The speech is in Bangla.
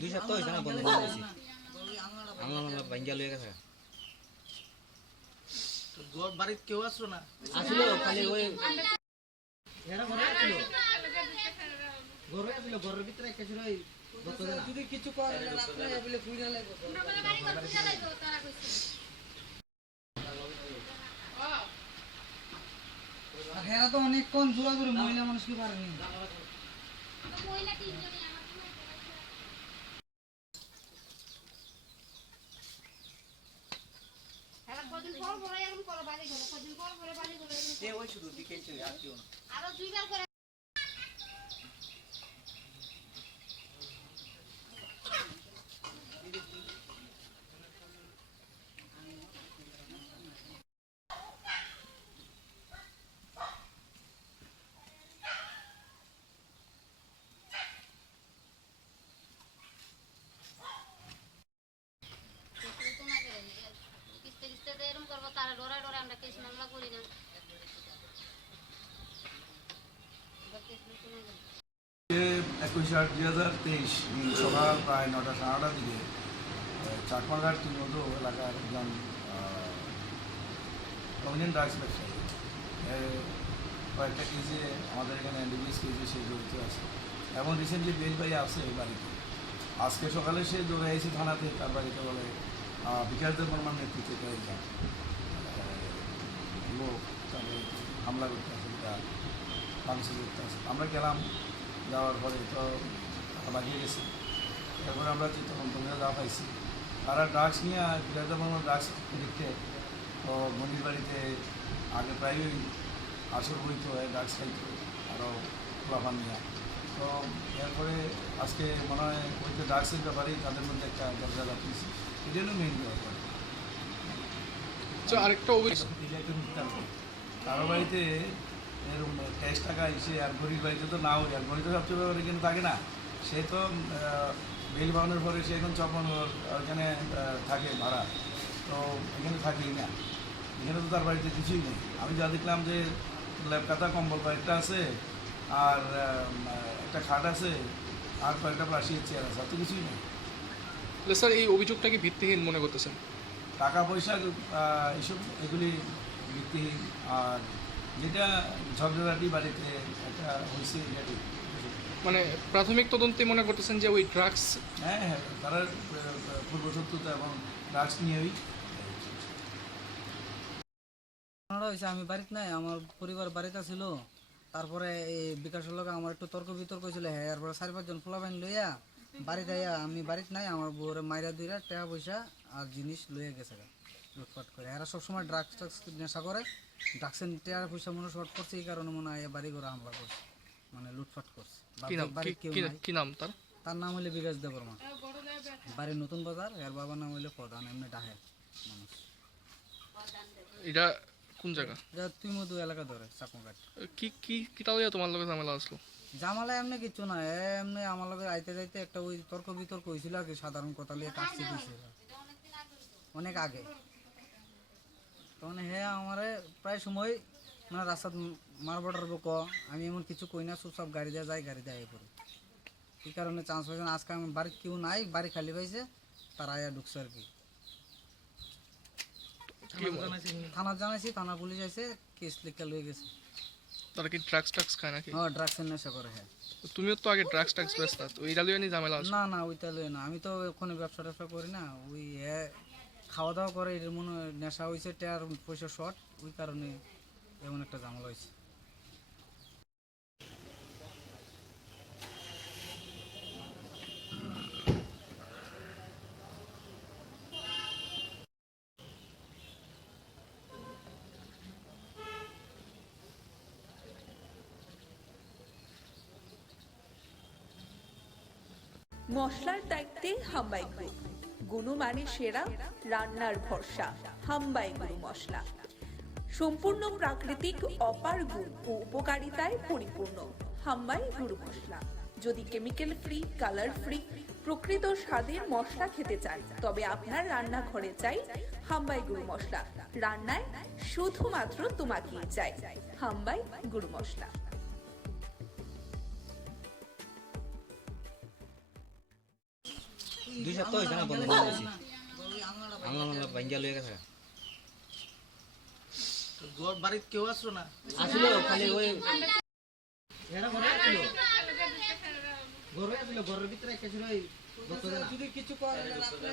2 সপ্তাহ হয়েছে না বন্ধ করে দিয়েছি আঙুল ভাঙ্গিয়া লয়ে গেছে বাড়িতে কেউ আসলো না আসলে খালি ওই ঘরে আসলো ঘরের ভিতরে একটা ছিল যদি কিছু করে রাত্রে বলে কুইরা লাগবে আর হেরা তো অনেকক্ষণ জোড়া করে মহিলা মানুষকে পারেনি একুশে আট 2023 সকাল প্রায় 9টা সাড়ে 9টার দিকে চাকমাঘাট তিনমধু এলাকার একজন প্রভিডেন্ট ড্রাগস ব্যবসায়ী কয়েকটা কেসে আমাদের এখানে এনডিপিএস কেসে সে জড়িত আছে এবং রিসেন্টলি বেশ ভাই আছে এই বাড়িতে আজকে সকালে সে দৌড়ে এসে থানাতে তার বাড়িতে বলে বিকাশদের বর্মার নেতৃত্বে কয়েকজন লোক তাদের হামলা করতে আছে মানুষের করতে আছে আমরা গেলাম যাওয়ার পরে তো বাগিয়ে গেছে তারপরে আমরা তদন্তরা যা পাইছি তারা ড্রাগস নিয়ে বিরাজদার বর্মার ড্রাগস দেখতে তো মন্দির বাড়িতে আগে প্রায়ই আসর বইত ড্রাগস খাইতো আরও খোলাফান নিয়ে তো এরপরে আজকে মনে হয় ওই যে ড্রাগসের ব্যাপারেই তাদের মধ্যে একটা ব্যবসা রাখিয়েছে এটা হলো মেইন ব্যাপার আরেকটা অভিযোগ কারো বাড়িতে এরকম 23 টাকা এসে আর গরিব বাড়িতে তো নাও আর গরিব সবচেয়ে ব্যাপারে কিন্তু থাকে না সে তো বেল বাগানোর পরে সে এখন চপনগর ওখানে থাকে ভাড়া তো এখানে থাকেই না এখানে তো তার বাড়িতে কিছুই নেই আমি যা দেখলাম যে ল্যাপকাতা কম্বল কয়েকটা আছে আর একটা খাট আছে আর কয়েকটা প্লাস্টিকের চেয়ার আছে আর তো কিছুই নেই স্যার এই অভিযোগটাকে ভিত্তিহীন মনে করতেছেন টাকা পয়সা এইসব এগুলি ভিত্তিহীন আর যেটা ঝগড়াঝাটি বাড়িতে একটা হয়েছে এটি মানে প্রাথমিক তদন্তে মনে করতেছেন যে ওই ড্রাগস হ্যাঁ হ্যাঁ তারা পূর্বশত্রুতা এবং ড্রাগস নিয়েই হয়েছে আমি বাড়িতে নাই আমার পরিবার বাড়িতে ছিল তারপরে এই বিকাশের লোক আমার একটু তর্ক বিতর্ক ছিল হ্যাঁ এরপরে 4-5 জন ফোলাবাইন লইয়া বাড়িতে আইয়া আমি বাড়িতে নাই আমার বউরে মাইরা দুইরা টাকা পয়সা আর জিনিস লইয়া গেছে লুটপাট করে এরা সবসময় ড্রাগস নেশা করে ড্রাগসের টাকা পয়সা মনে শর্ট করছে এই কারণে মনে হয় বাড়ি ঘরে হামলা করছে মানে লুটপাট করছে কি নাম তার নাম হলে বিকাশ দেববর্মা বাড়ি নতুন বাজার এর বাবার নাম হইলে প্রধান এমনি ডাহে মানুষ এটা কোন জায়গা এটা তুই মধু এলাকা ধরে চাকমাঘাট কি তাও তোমার লগে ঝামেলা আসলো জামালা এমনি কিছু না এমনি আমার লগে আইতে যাইতে একটা ওই তর্ক বিতর্ক হয়েছিল আর কি সাধারণ কথা লিয়ে কাটছে দিয়েছিল অনেক আগে তখন হ্যাঁ আমার প্রায় সময় মানে রাস্তা মারবটার ক আমি এমন কিছু কই না চুপচাপ গাড়ি দিয়ে যাই গাড়ি দিয়ে পড়ি এই কারণে চান্স পাইছে না আজকে আমি বাড়ির কেউ নাই বাড়ি খালি পাইছে তারা আয়া ঢুকছে আর কি থানা জানাইছি থানা পুলিশ আইছে কেস লিখে লয়ে গেছে তারা কি ড্রাগস খায় নাকি হ্যাঁ ড্রাগসের নেশা করে হ্যাঁ তুমিও তো আগে ড্রাগস ব্যস্ত তো ওইটা লইয়া নিয়ে ঝামেলা আছে না না ওইটা লয়ে না আমি তো ওখানে ব্যবসা ট্যাবসা করি না ওই খাওয়া দাওয়া করে এর মনে নেশা হয়েছে টার পয়সা শর্ট ওই কারণে এমন একটা ঝামেলা হয়েছে মশলার দায়িত্বে হাম্বাই গ্রুপ গুণমানে সেরা রান্নার ভরসা হাম্বাই গুরু মশলা সম্পূর্ণ প্রাকৃতিক অপার গুণ ও উপকারিতায় পরিপূর্ণ হাম্বাই গুরু মশলা যদি কেমিক্যাল ফ্রি কালার ফ্রি প্রকৃত স্বাদের মশলা খেতে চান তবে আপনার রান্নাঘরে চাই হাম্বাই গুরু মশলা রান্নায় শুধুমাত্র তোমাকেই চাই হাম্বাই গুরু মশলা। 2 সপ্তাহ হয়েছে না বন্ধ করে দিয়েছি আমরা ভাঙ্গা লয়ে গেছে তো বাড়িতে কেউ আসলো না? আসলে খালি ওই এরা ঘরে আসছিল? ঘরে আসছিল, ঘরের ভিতরে একটা ছিল এই গত দিন। যদি কিছু করেন রাত্রে